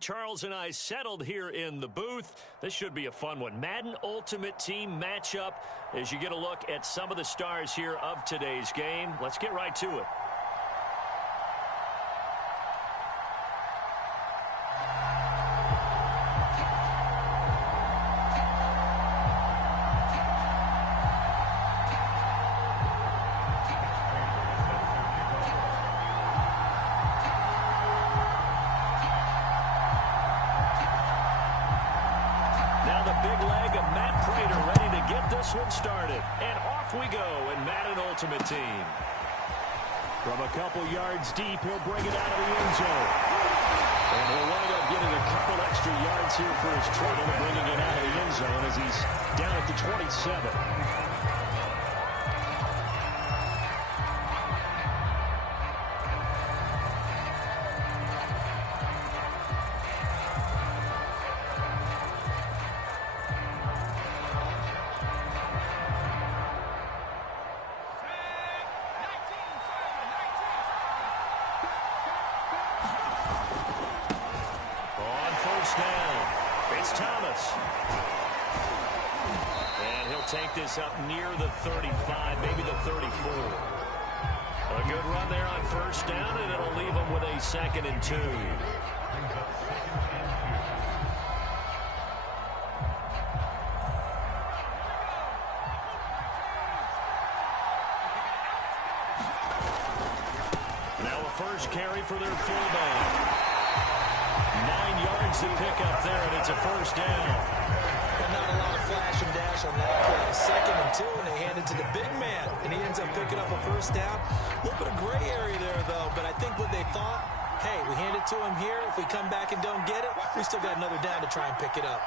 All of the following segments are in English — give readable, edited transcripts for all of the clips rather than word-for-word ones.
Charles and I settled here in the booth. This should be a fun one. Madden Ultimate Team matchup as you get a look at some of the stars here of today's game. Let's get right to it. One started, and off we go in Madden Ultimate Team. From a couple yards deep, he'll bring it out of the end zone. And he'll wind up getting a couple extra yards here for his trouble, bringing it out of the end zone as he's down at the 27. Take this up near the 35, maybe the 34. A good run there on first down, and it'll leave them with a 2nd and 2. Now a first carry for their fullback. 9 yards to pick up there, and it's a first down. Not a lot of flash and dash on that play. 2nd and 2, and they hand it to the big man, and he ends up picking up a first down. A little bit of gray area there, though, but I think what they thought, hey, we hand it to him here. If we come back and don't get it, we still got another down to try and pick it up.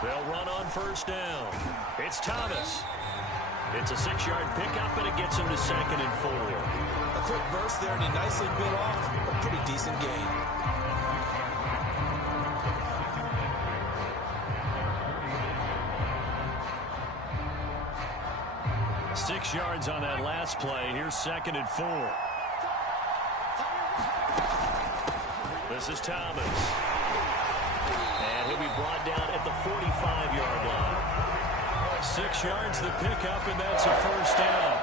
They'll run on first down. It's Thomas. It's a 6-yard pickup, and it gets him to 2nd and 4. A quick burst there, and he nicely bit off a pretty decent gain. 6 yards on that last play. Here's 2nd and 4. This is Thomas. And he'll be brought down at the 45-yard line. 6 yards the pickup, and that's a first down.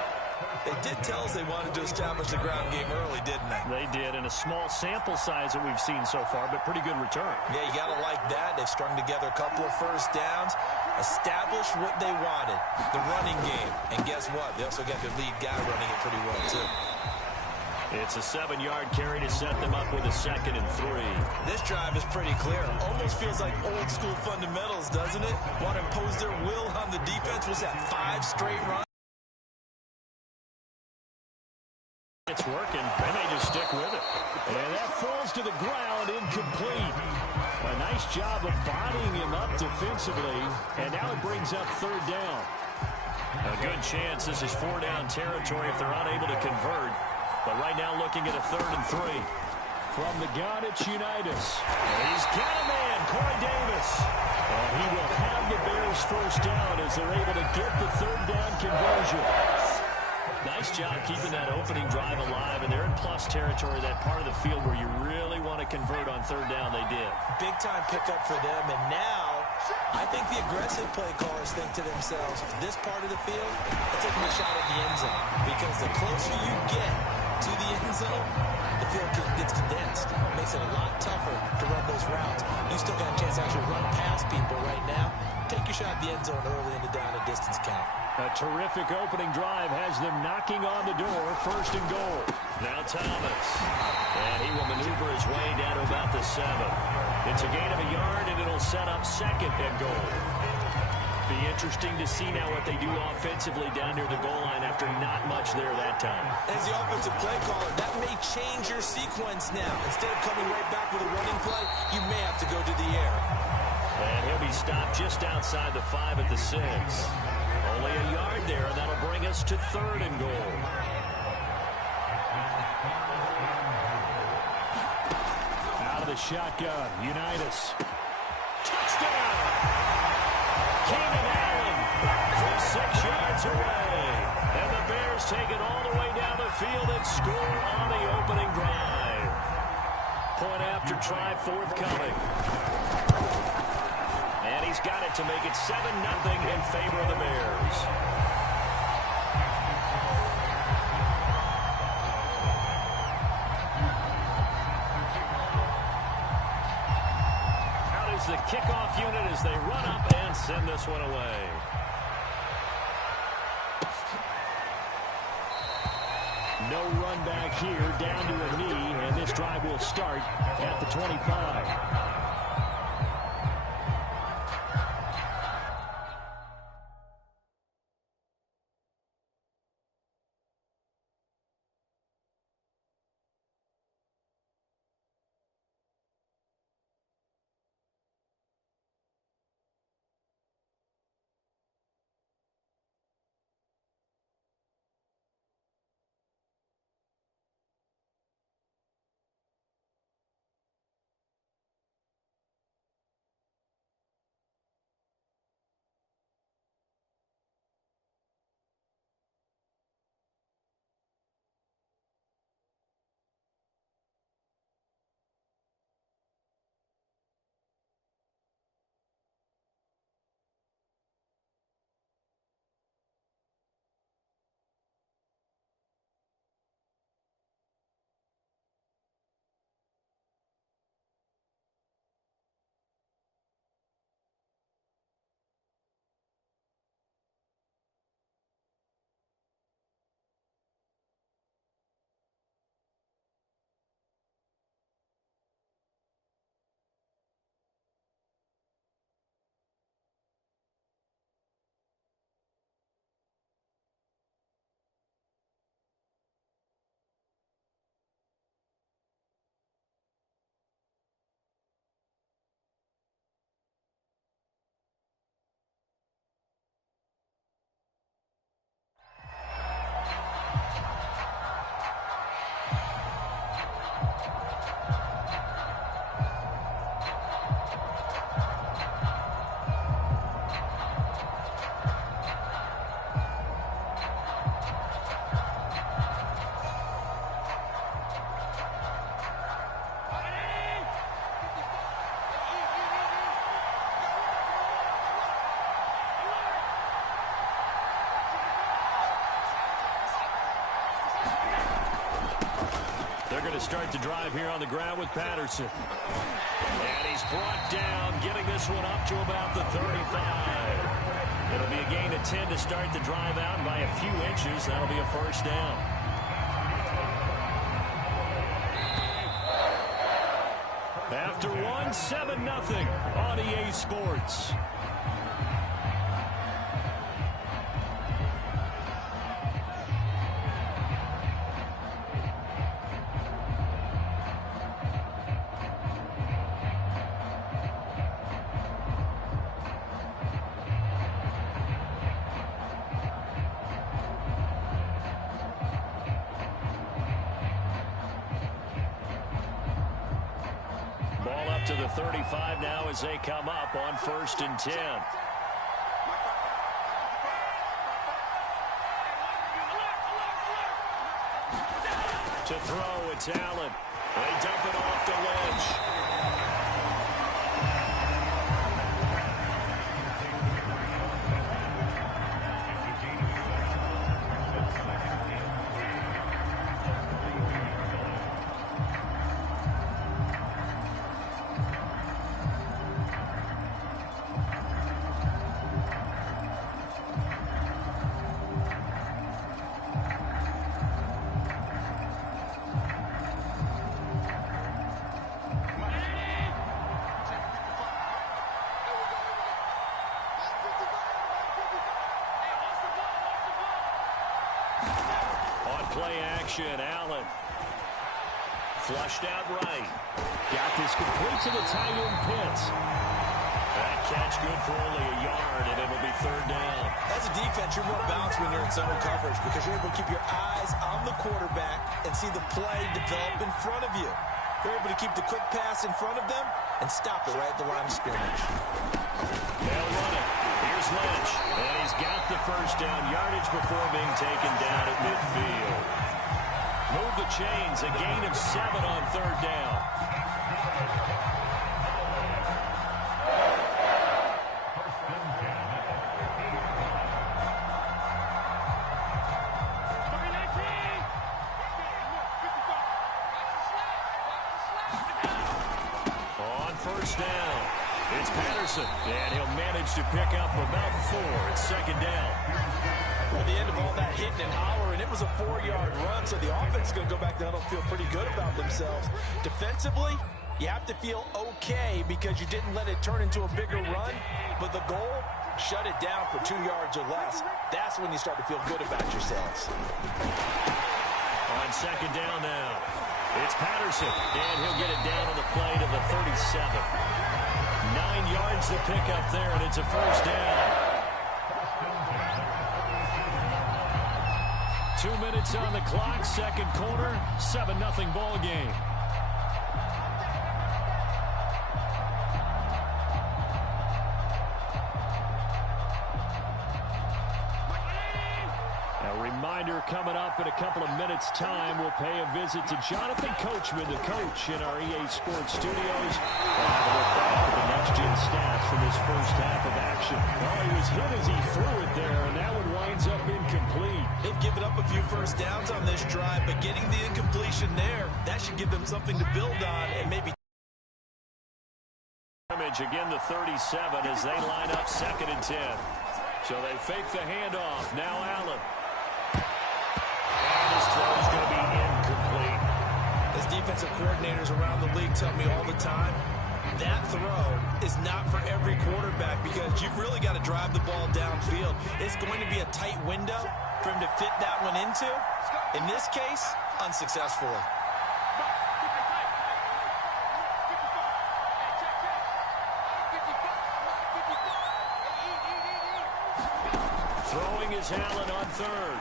They did tell us they wanted to establish the ground game early, didn't they? They did, in a small sample size that we've seen so far, but pretty good return. Yeah, you got to like that. They've strung together a couple of first downs, established what they wanted, the running game. And guess what? They also got their lead guy running it pretty well, too. It's a 7-yard carry to set them up with a 2nd and 3. This drive is pretty clear. Almost feels like old-school fundamentals, doesn't it? Want to impose their will on the defense. Was that 5 straight runs? It's working. They may just stick with it. And that falls to the ground, incomplete. A nice job of bodying him up defensively. And now it brings up 3rd down. A good chance this is 4-down territory if they're unable to convert. But right now looking at a 3rd and 3. From the gun, it's Unitas. And he's got a man, Corey Davis. And he will have the Bears first down as they're able to get the 3rd down conversion. Nice job keeping that opening drive alive, and they're in plus territory, that part of the field where you really want to convert on 3rd down. They did. Big-time pickup for them, and now I think the aggressive play callers think to themselves, this part of the field, let's take a shot at the end zone, because the closer you get to the end zone, the field gets condensed. It makes it a lot tougher to run those routes. You still got a chance to actually run past people right now. Take your shot at the end zone early in the down and distance count. A terrific opening drive has them knocking on the door. 1st and goal. Now Thomas. And he will maneuver his way down to about the 7. It's a gain of a yard, and it'll set up 2nd and goal. Be interesting to see now what they do offensively down near the goal line after not much there that time. As the offensive play caller, that may change your sequence now. Instead of coming right back with a running play, you may have to go to the air. And he'll be stopped just outside the 5 at the 6. Only a yard there, and that'll bring us to 3rd and goal. Out of the shotgun, Unitas. Touchdown! Keenan Allen from 6 yards away. And the Bears take it all the way down the field and score on the opening drive. Point after try forthcoming. And he's got it to make it 7-0 in favor of the Bears. Out is the kickoff unit as they run up and send this one away. No run back here, down to a knee, and this drive will start at the 25. They're going to start the drive here on the ground with Patterson. And he's brought down, getting this one up to about the 35. It'll be a gain of 10 to start the drive out, and by a few inches, that'll be a first down. After one, 7-0 on EA Sports. To the 35 now as they come up on 1st and 10. To throw, it's Allen. They dump it off to Lynch. Play action, Allen. Flushed out right. Got this complete to the tight end Pitts. That catch good for only a yard, and it'll be 3rd down. As a defense, you're more balanced when you're in zone coverage because you're able to keep your eyes on the quarterback and see the play develop in front of you. You're able to keep the quick pass in front of them and stop it right at the line of scrimmage. They'll run it. Here's Lynch, and he's got the first down yardage before being taken down at midfield. Move the chains, a gain of 7 on 3rd down. first down. It's Patterson, and he'll manage to pick up about 4. It's second down. At the end of all that hitting and hollering, it was a 4-yard run, so the offense is going to go back down and feel pretty good about themselves. Defensively, you have to feel okay because you didn't let it turn into a bigger run, but the goal, shut it down for 2 yards or less. That's when you start to feel good about yourselves. On second down now, it's Patterson, and he'll get it down on the play to the 37. 9 yards to pick up there, and it's a first down. 2 minutes on the clock, second quarter, 7-0 ball game. Reminder coming up in a couple of minutes' time. We'll pay a visit to Jonathan Coachman, the coach in our EA Sports studios. We'll have a look back at the next-gen stats from his first half of action. Well, he was hit as he threw it there, and that one winds up incomplete. They've given up a few first downs on this drive, but getting the incompletion there, that should give them something to build on and maybe. Again, the 37 as they line up 2nd and 10. So they fake the handoff. Now Allen. This throw is going to be incomplete. As defensive coordinators around the league tell me all the time, that throw is not for every quarterback because you've really got to drive the ball downfield. It's going to be a tight window for him to fit that one into. In this case, unsuccessfully. Throwing is Allen on 3rd.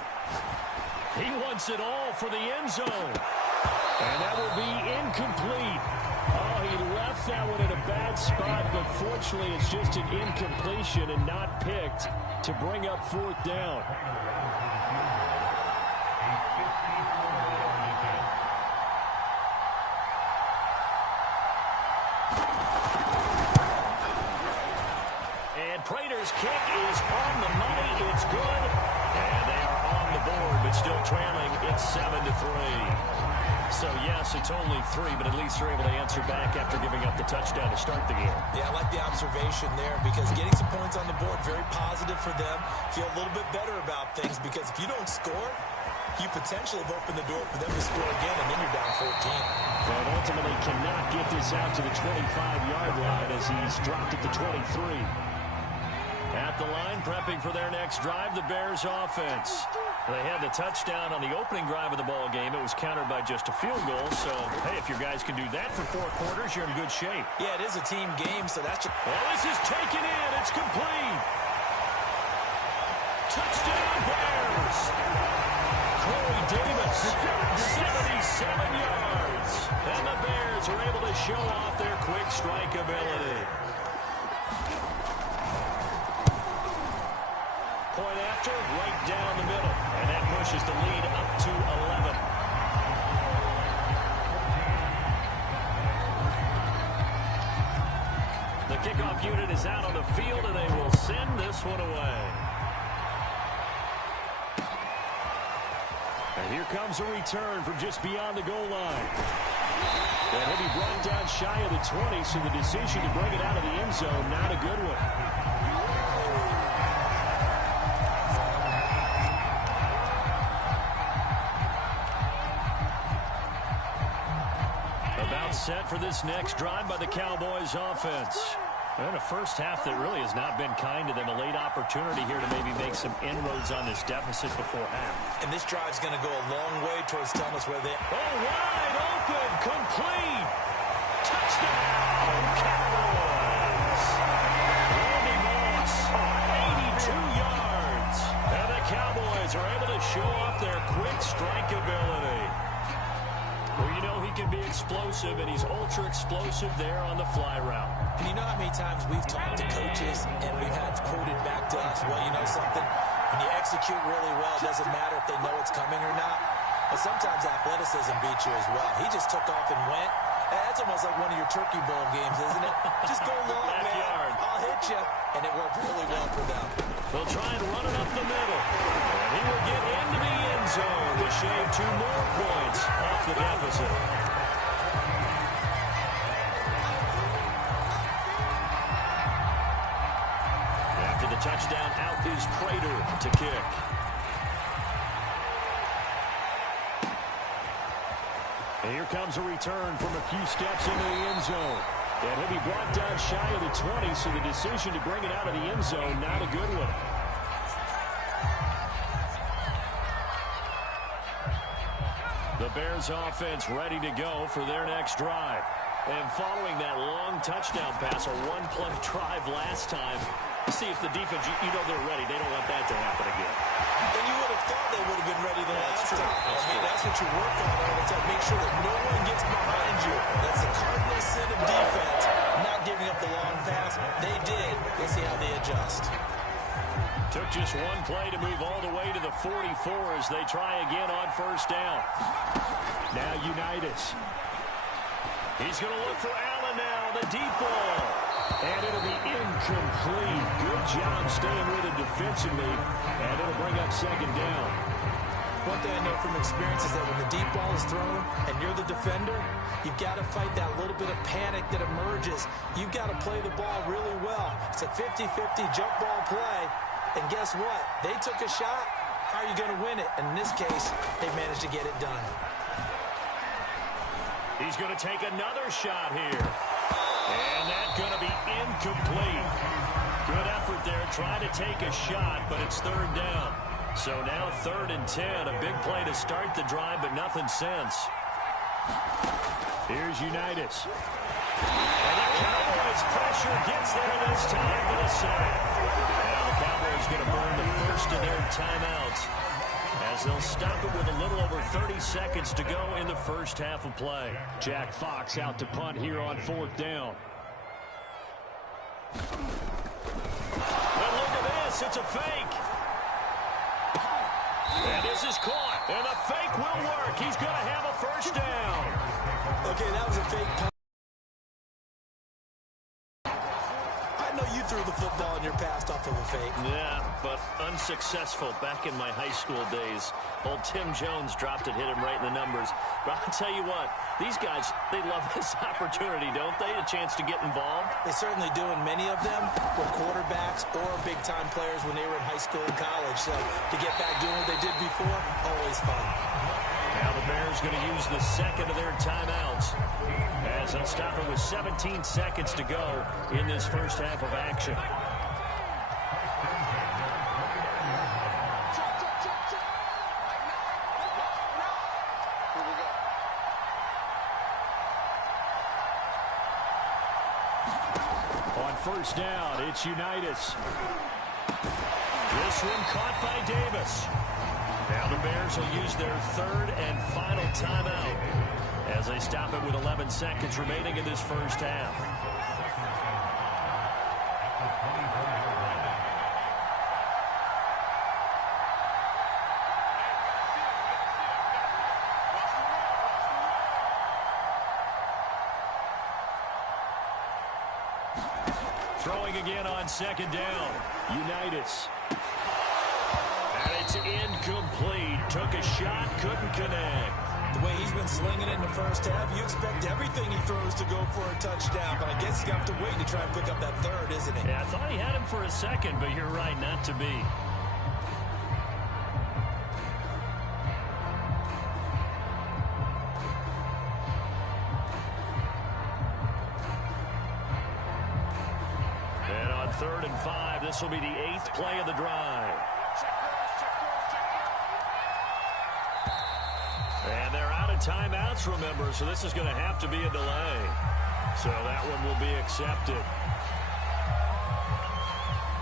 He wants it all for the end zone. And that will be incomplete. Oh, he left that one in a bad spot, but fortunately it's just an incompletion and not picked to bring up 4th down. And Prater's kick is on the money. It's good. And they are on the board, but still trailing. It's 7-3. So, yes, it's only 3, but at least they're able to answer back after giving up the touchdown to start the game. Yeah, I like the observation there because getting some points on the board, very positive for them. Feel a little bit better about things because if you don't score, you potentially have opened the door for them to score again, and then you're down 14. But ultimately cannot get this out to the 25-yard line as he's dropped at the 23. At the line, prepping for their next drive, the Bears offense. They had the touchdown on the opening drive of the ball game. It was countered by just a field goal. So, hey, if your guys can do that for 4 quarters, you're in good shape. Yeah, it is a team game, so that's just... Well, this is taken in. It's complete. Touchdown, Bears. Corey Davis, 77 yards. And the Bears are able to show off their quick strike ability. Point after, right down the middle. And that pushes the lead up to 11. The kickoff unit is out on the field, and they will send this one away. And here comes a return from just beyond the goal line. And he'll be brought down shy of the 20, so the decision to bring it out of the end zone, not a good one. Set for this next drive by the Cowboys offense. And a first half that really has not been kind to them. A late opportunity here to maybe make some inroads on this deficit before half. And this drive's going to go a long way towards telling us where they... Oh, wide open, complete. Touchdown, Cowboys. Randy Moss, 82 yards. And the Cowboys are able to show off their quick strike ability. Well, you know he can be explosive, and he's ultra-explosive there on the fly route. And you know how many times we've talked to coaches, and we've had quoted back to us, well, you know something? When you execute really well, it doesn't matter if they know it's coming or not. But sometimes athleticism beats you as well. He just took off and went. That's almost like one of your Turkey Bowl games, isn't it? Just go long, man. I'll hit you. And it worked really well for them. They'll try and run it up the middle. And he will get into the end zone to shave 2 more points off the deficit. touchdown out is Prater to kick. And here comes a return from a few steps into the end zone. And he'll be brought down shy of the 20, so the decision to bring it out of the end zone, not a good one. The Bears offense ready to go for their next drive. And following that long touchdown pass, a one-play drive last time, see if the defense, you know they're ready. They don't want that to happen again. And you would have thought they would have been ready the last time. That's what you work on all the time. Make sure that no one gets behind you. That's the cardinal sin of defense, not giving up the long pass. They did. Let's see how they adjust. Took just one play to move all the way to the 44 as they try again on first down. Now Unitas. He's going to look for Allen now, the deep ball. And it'll be incomplete. Good job staying with it defensively. And it'll bring up second down. One thing I know from experience is that when the deep ball is thrown and you're the defender, you've got to fight that little bit of panic that emerges. You've got to play the ball really well. It's a 50-50 jump ball play. And guess what? They took a shot. How are you going to win it? And in this case, they managed to get it done. He's going to take another shot here. And that's going to be incomplete. Good effort there trying to take a shot, but it's third down. So now 3rd and 10. A big play to start the drive, but nothing since. Here's Unitas. And the Cowboys pressure gets there this time for the sack. Now the Cowboys going to burn the first of their timeouts as they'll stop it with a little over 30 seconds to go in the first half of play. Jack Fox out to punt here on 4th down. But look at this. It's a fake. And this is caught. And the fake will work. He's going to have a first down. Okay, that was a fake punt. I know you threw the football and you're passed off of a fake. Yeah, but unsuccessful back in my high school days. Old Tim Jones dropped it, hit him right in the numbers. But I'll tell you what, these guys, they love this opportunity, don't they? A chance to get involved. They certainly do, and many of them were quarterbacks or big-time players when they were in high school and college. So to get back doing what they did before, always fun. Now the Bears going to use the second of their timeouts as they'll stop it with 17 seconds to go in this first half of action. On first down, it's Unitas. This one caught by Davis. Now the Bears will use their 3rd and final timeout as they stop it with 11 seconds remaining in this first half. Throwing again on second down. Unitas. And it's incomplete. Took a shot, couldn't connect. The way he's been slinging it in the first half, you expect everything he throws to go for a touchdown, but I guess he's going to have to wait to try and pick up that 3rd, isn't he? Yeah, I thought he had him for a second, but you're right, not to be. And on 3rd and 5, this will be the 8th play of the drive. And they're out of timeouts, remember, so this is going to have to be a delay. So that one will be accepted.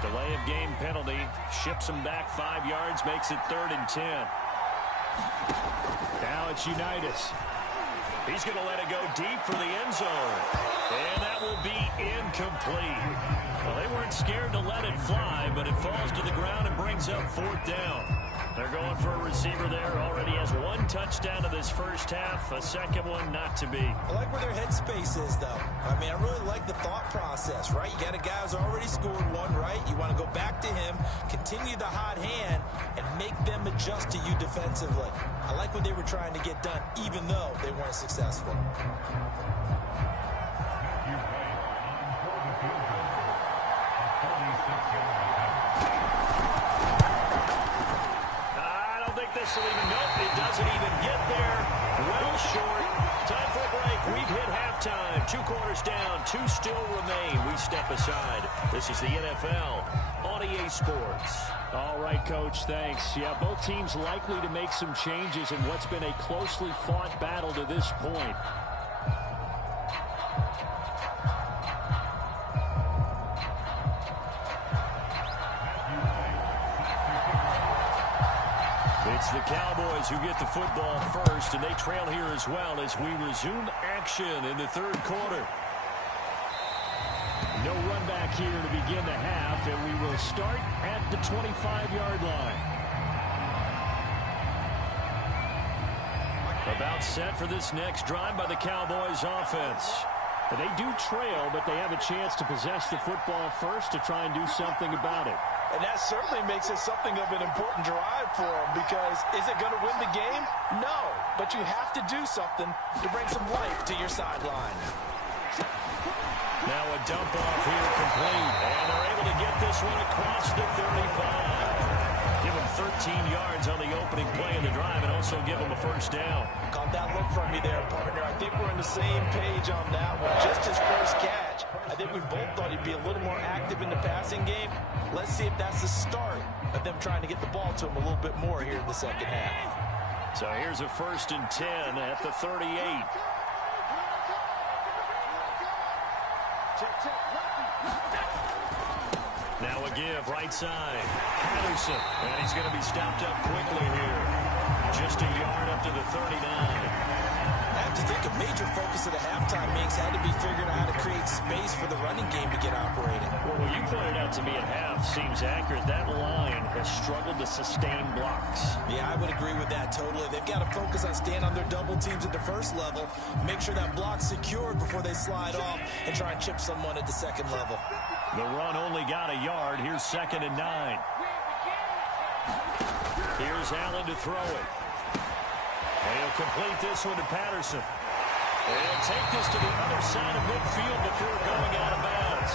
Delay of game penalty. Ships him back 5 yards, makes it 3rd and 10. Now it's Unitas. He's going to let it go deep for the end zone. And that will be incomplete. Well, they weren't scared to let it fly, but it falls to the ground and brings up 4th down. They're going for a receiver there. Already has 1 touchdown in this first half. A second one not to be. I like where their headspace is, though. I mean, I really like the thought process, right? You got a guy who's already scored 1, right? You want to go back to him, continue the hot hand, and make them adjust to you defensively. I like what they were trying to get done, even though they weren't successful. this will even, nope, it doesn't even get there. Well short. Time for a break. We've hit halftime. 2 quarters down. 2 still remain. We step aside. This is the NFL on EA Sports. All right, Coach, thanks. Yeah, both teams likely to make some changes in what's been a closely fought battle to this point. It's the Cowboys who get the football first, and they trail here as well as we resume action in the 3rd quarter. No run back here to begin the half, and we will start at the 25-yard line. About set for this next drive by the Cowboys offense. They do trail, but they have a chance to possess the football first to try and do something about it. And that certainly makes it something of an important drive for them, because is it going to win the game? No, but you have to do something to bring some life to your sideline. Now a dump off here complete, and they're able to get this one across the 35. Give them 13 yards on the opening play of the drive and also give them a first down. Caught that look from you there, partner. I think we're on the same page on that one. Just his first catch. I think we both thought he'd be a little more active in the passing game. Let's see if that's the start of them trying to get the ball to him a little bit more here in the second half. So here's a 1st and 10 at the 38. Now a give, right side. Patterson, and he's going to be stopped up quickly here. Just a yard up to the 39. I have to think a major focus of the halftime meetings had to be figuring out how to create space for the running game to get operating. Well, what you pointed out to me at half seems accurate. That line has struggled to sustain blocks. Yeah, I would agree with that totally. They've got to focus on staying on their double teams at the first level, make sure that block's secured before they slide off and try and chip someone at the second level. The run only got a yard. Here's 2nd and 9. Here's Allen to throw it. And he'll complete this one to Patterson. And he'll take this to the other side of midfield before going out of bounds.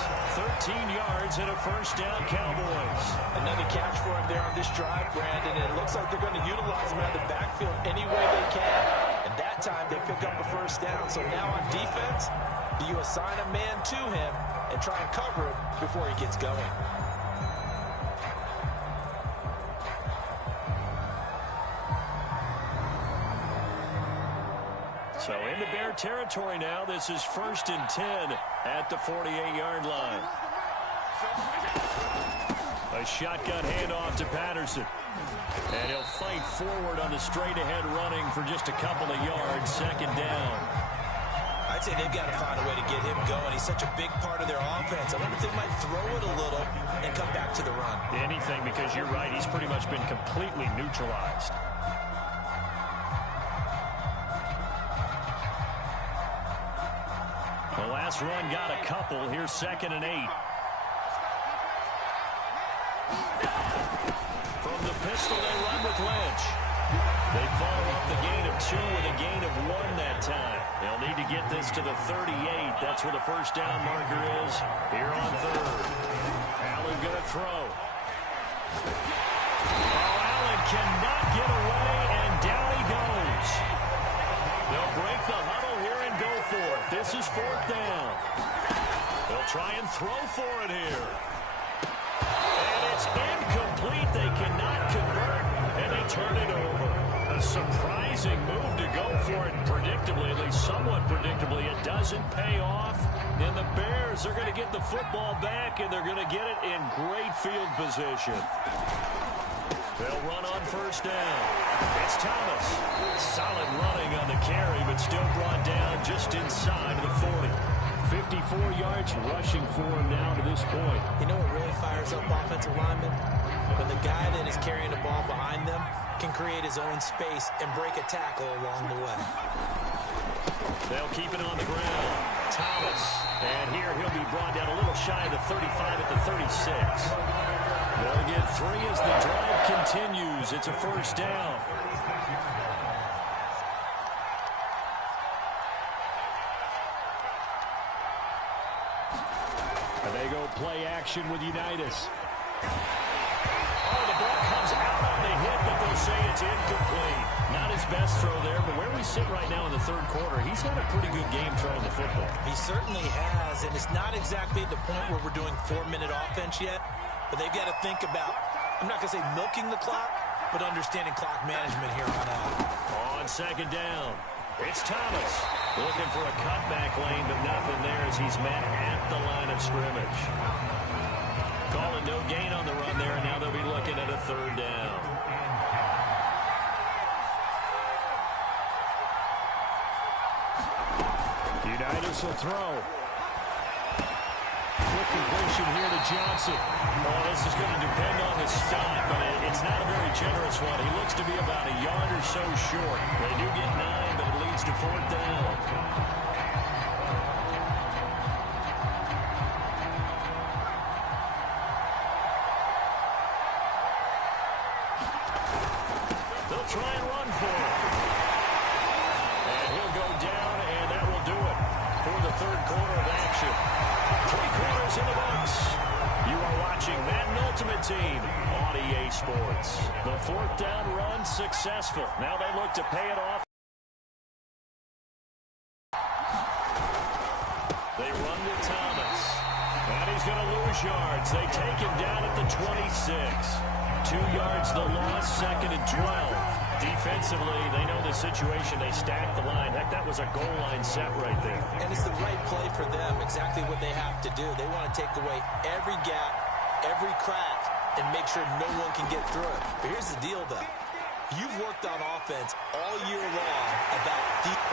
13 yards and a first down, Cowboys. Another catch for him there on this drive, Brandon. And it looks like they're going to utilize him out of the backfield any way they can. And that time they pick up a first down. So now on defense, do you assign a man to him and try and cover him before he gets going? So into Bear territory now. This is 1st and 10 at the 48-yard line. A shotgun handoff to Patterson. And he'll fight forward on the straight-ahead running for just a couple of yards. 2nd down. I'd say they've got to find a way to get him going. He's such a big part of their offense. I wonder if they might throw it a little and come back to the run. Anything, because you're right. He's pretty much been completely neutralized. The last run got a couple. Here's 2nd and 8. From the pistol, they run with Lynch. They follow up the gain of 2 with a gain of 1 that time. They'll need to get this to the 38. That's where the first down marker is here on 3rd. Allen going to throw. Oh, Allen cannot get away, and down he goes. They'll break the huddle here and go for it. This is 4th down. They'll try and throw for it here. And it's incomplete. They cannot convert, and they turn it over. A surprising move to go for it predictably, at least somewhat predictably. It doesn't pay off, and the Bears are going to get the football back, and they're going to get it in great field position. They'll run on first down. It's Thomas. Solid running on the carry, but still brought down just inside of the 40. 54 yards rushing for him now to this point. You know what really fires up offensive linemen? When the guy that is carrying the ball behind them can create his own space and break a tackle along the way. They'll keep it on the ground. Thomas. And here he'll be brought down a little shy of the 35 at the 36. They'll get 3 as the drive continues. It's a first down. And they go play action with Unitas. Oh, the ball comes out on the hit, but they'll say it's incomplete. Not his best throw there, but where we sit right now in the third quarter, he's had a pretty good game throwing the football. He certainly has, and it's not exactly at the point where we're doing 4-minute offense yet, but they've got to think about, I'm not going to say milking the clock, but understanding clock management here on out. On second down, it's Thomas looking for a cutback lane, but nothing there as he's met at the line of scrimmage. Calling no gain on the run there, and now they'll be looking at a third down. Unitas will throw. Quick completion here to Johnson. Well, this is going to depend on the stop, but it's not a very generous one. He looks to be about a yard or so short. They do get 9, but it leads to fourth down. They'll try and run for it. And he'll go down, and that will do it for the third quarter of action. 3 quarters in the books. You are watching Madden Ultimate Team on EA Sports. The fourth down run successful. Now they look to pay it off. They run to Thomas. And he's going to lose yards. They take him down at the 26. 2 yards the loss, second and 12. Defensively, they know the situation. They stack the line. Heck, that was a goal line set right there. And it's the right play for them, exactly what they have to do. They want to take away every gap, every crack, and make sure no one can get through it. But here's the deal, though. You've worked on offense all year long about deep.